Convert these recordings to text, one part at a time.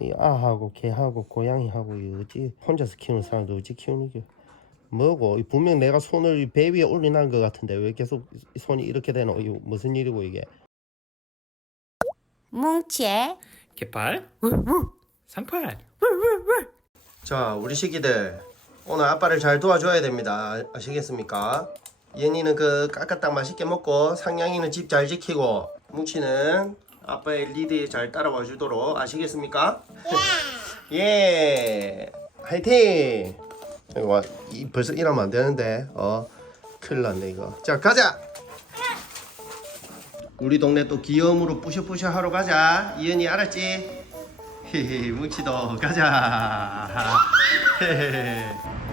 이 아하고 개하고 고양이하고 이 어찌 혼자서 키우는 사람도 어찌 키우는 게 뭐고 이 분명 내가 손을 이배 위에 올려놓은 것 같은데 왜 계속 이 손이 이렇게 되노? 이 무슨 일이고 이게? 뭉치의 개팔, 상팔. 자 우리 시기들 오늘 아빠를 잘 도와줘야 됩니다. 아시겠습니까? 예니는 그 까까딱 맛있게 먹고 상냥이는 집 잘 지키고 뭉치는 아빠의 리드에 잘 따라와 주도록 아시겠습니까? 예. 화이팅! 이거 와, 이, 벌써 이러면 안 되는데. 어 큰일 났네 이거. 자 가자! 우리 동네 또 귀여움으로 뿌셔뿌셔 하러 가자. 이은이 알았지? 히히 뭉치도. 가자.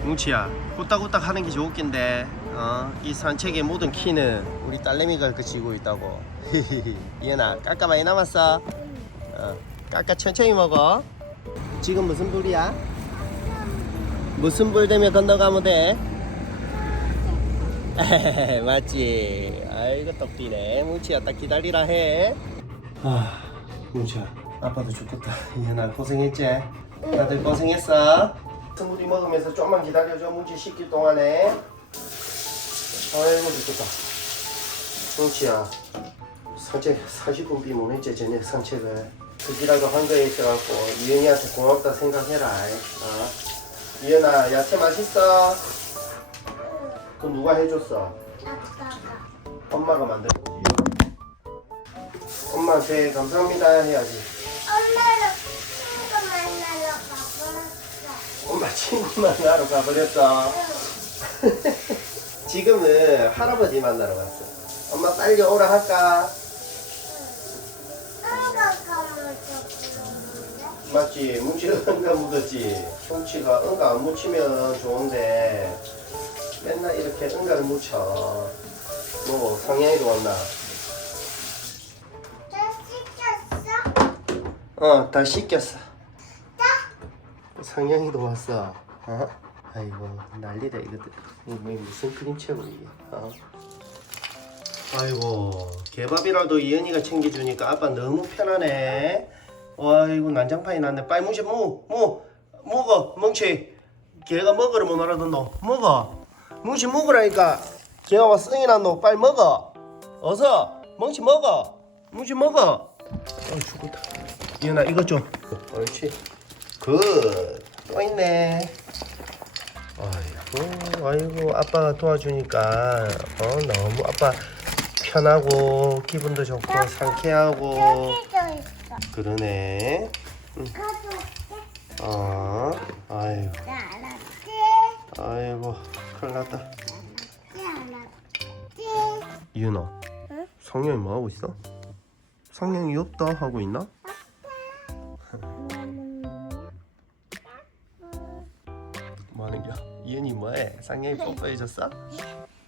뭉치야 후딱후딱 하는 게 좋겠는데 어, 이 산책의 모든 키는 우리 딸내미가 그치고 있다고. 이은아 까까 많이 남았어. 어, 까까 천천히 먹어. 지금 무슨 불이야? 무슨 불 되면 건너가면 돼? 맞지. 아이고 똑띠네. 뭉치야 딱 기다리라 해. 아, 뭉치야 아빠도 죽겠다. 이현아 고생했지? 다들 고생했어? 스무디 먹으면서 좀만 기다려줘 뭉치. 씻길 동안에 아이고 죽겠다. 뭉치야. 산책 40분 비면 했지 저녁 산책을 그지라도 한 거에 있어갖고 이현이한테 고맙다 생각해라 어? 이현아 야채 맛있어? 그럼 누가 해줬어? 엄마가 만든 거지. 엄마한테 감사합니다. 해야지. 엄마는 친구 만나러 가버렸어. 엄마 친구 만나러 가버렸어 지금은 할아버지 만나러 갔어 엄마 빨리 오라 할까? 맞지 뭉치가 응가 묻었지 뭉치가 응가 안 묻히면 좋은데 맨날 이렇게 응가를 묻혀 뭐? 다 씻겼어? 어다 씻겼어 상냥이도 왔어 어? 아이고 난리다 이거들. 이게 무슨 그림체고 이게. 어? 아이고 개밥이라도 이은이가 챙겨주니까 아빠 너무 편하네. 아이고 난장판이 났네. 빨리 뭉치 무무 먹어 뭉치. 걔가 먹으러 못 알아듣노 먹어. 뭉치 먹으라니까. 걔가 와 성이 났노 빨리 먹어. 어서 뭉치 먹어. 뭉치 먹어. 아 죽었다. 이은아 이것 좀. 옳지. 굿또 있네 아이고 아이고 아빠가 도와주니까 어 너무 아빠 편하고 기분도 좋고 상쾌하고 여기도 있어. 그러네 가도 어 아이고 알았지? 아이고 큰일 났다 알았지? 이은아 응? 성령이 뭐 하고 있어? 성령이 없다 하고 있나? 상냥이 뽀뽀해줬어?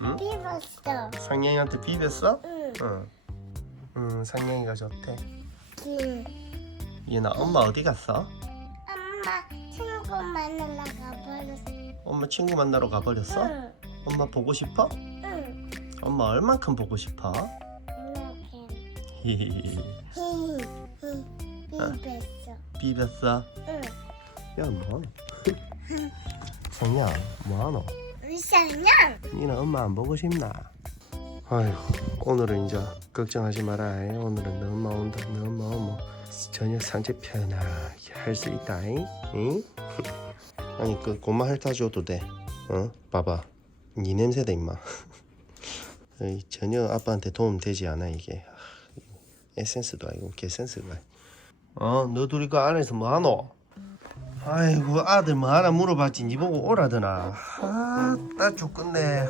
응? 비었어. 상냥이한테 비볐어? 응. 응. 응, 상냥이가 좋대. 응. 얘나 엄마 어디 갔어? 엄마 친구 만나러 가버렸어. 엄마 친구 만나러 가버렸어? 응. 엄마 보고 싶어? 응. 엄마 얼만큼 보고 싶어? 이렇게. 히히히. 히히. 비었어. 비볐어? 응. 야, 뭐하노? 상냥, 뭐하노? 상냥. 니는 엄마 안 보고 싶나? 아이고, 오늘은 이제 걱정하지 마라. 오늘은 너 엄마 온다. 너 엄마 오면 저녁 산책 편하게 할 수 있다. 응? 아니, 그 고마 핥아줘도 돼. 어? 봐봐. 니 냄새다, 임마. 전혀 아빠한테 도움 되지 않아, 이게. 아, 에센스도 아니고 개센스가. 어, 너 둘이 그 안에서 뭐하노? 아이고 아들 뭐 하나 물어봤지 니 보고 오라더나. 아따 죽겠네.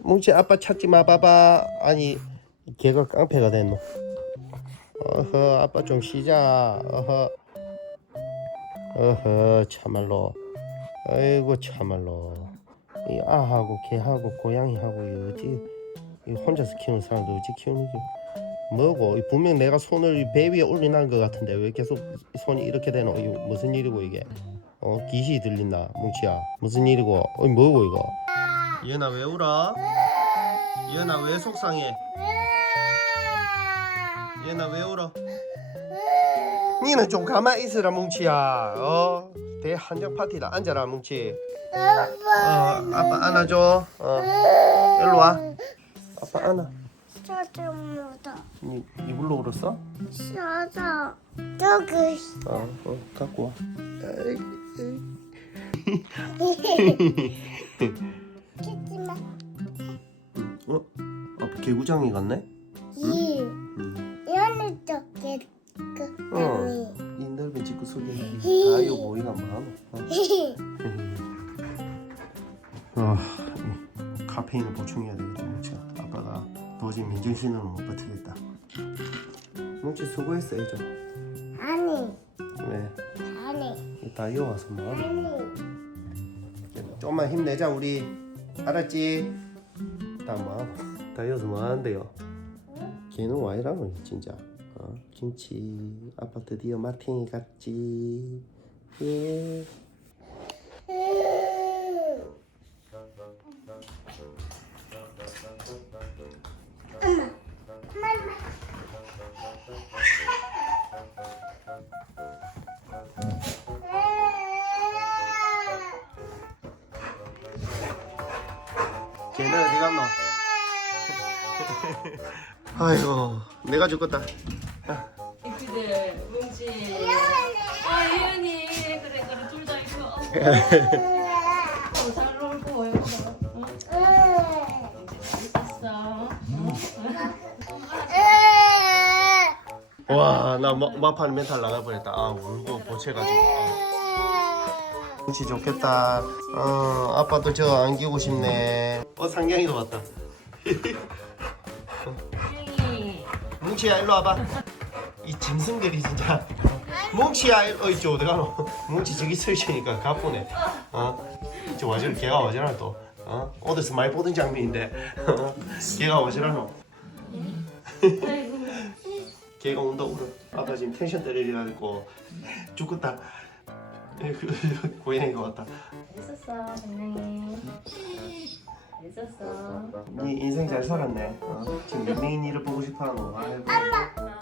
뭉치 아빠 찾지 마 봐봐. 아니 걔가 깡패가 됐노. 어허 아빠 좀 쉬자. 어허. 어허 참말로. 아이고 참말로. 이 아하고 개하고 고양이하고 이 어찌 이 혼자서 키우는 사람도 어찌 키우는 게 뭐고 이 분명 내가 손을 이배 위에 올려놓은 것 같은데 왜 계속 이 손이 이렇게 되노? 이 무슨 일이고 이게? 어 귀신이 들린다 뭉치야. 무슨 일이고? 어 뭐고 이거? 이현아 왜 울어? 이현아 왜 속상해? 이현아 왜 울어? 응. 니는 좀 가만히 있으라 뭉치야. 어? 대 한정 파티다. 앉아라 뭉치. 어, 아빠 안아줘. 어. 일로 와. 아빠 안아 묻어. 니 이불로 울었어? 저도 저기 어, 어 갖고 와 키지마. 어? 아빠 개구장이 같네? 이 응. 연애 쪽에 그 어. 이 넓은 집구 속에 다요 모이가 마음 어. 아, 이 카페인을 보충해야 되겠다 야 아빠가 도저히 민정신으로 못 버티겠다 뭉치 수고했어 해줘 아니 왜? 아니 다이어 와서 뭐하노? 아니 좀만 힘내자 우리 알았지? 다 뭐하노? 다이어서 뭐 하는데요? 걔는 와 이라노 진짜 어? 김치 아빠 드디어 마팅이 갔지 예 걔는 어디 갔노? 아이고 내가 죽겠다. 이쁘들 뭉치. 아 이은이. 그래 그래 둘다 있어 어, 잘 놀고 여기서 어? 뭉치 잘 있었어 어? 와나 막판 멘탈 나가버렸다. 아 울고 보채가지고. 김치 좋겠다. 어 아빠도 저 안기고 싶네 어 상경이도 왔다. 뭉치야 일로 와봐. 이 짐승들이 진짜. 뭉치야 일로 있죠 어디 가노? 뭉치 저기 서 있으니까 가쁘네 어 저 와저를 걔가 와저라 또 어? 어디서 많이 보던 장면인데. 어? 와저라노 아이고 걔가 온다 울어. 아빠 지금 텐션 때리려고 죽겠다. 그 고양이가 왔다. 있었어 분명히 있었어. 네 인생 잘 살았네. 어? 지금 연예인 을 보고 싶어하노 아이고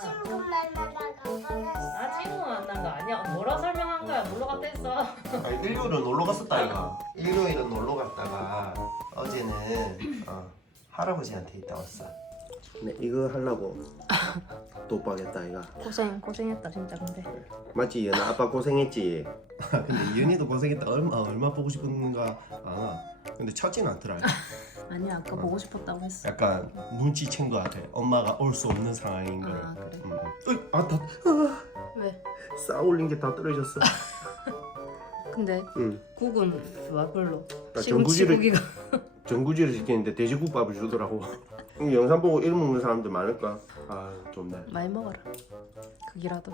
친구 만 나가가 버렸어. 아 친구 만난 거 아니야? 뭐라 설명한 거야? 놀러 갔다 했어. 아, 일요일은 놀러 갔었다 이거 일요일은 놀러 갔다가 어제는 어, 할아버지한테 있다 왔어 네 이거 하려고. 독박했다 이거. 고생 고생했다 진짜 근데. 맞지 연아 아빠 고생했지. 근데 연이도 고생했다. 얼마 얼마 보고 싶은가 아나 근데 찾지는 않더라 아니야 아까 보고 싶었다고 했어. 약간 눈치챈 거 같아. 엄마가 올 수 없는 상황인 걸 아 그래? 음. 어이, 아, 다 왜? 쌓아올린 게 다 떨어졌어. 근데 응. 국은 좋아 별로. 나 시금 전구지를- 치고기가. 전구지를 시켰는데 돼지국밥을 주더라고 이 영상 보고 이름 먹는 사람들 많을까? 아, 좋네. 많이 먹어라. 그기라도.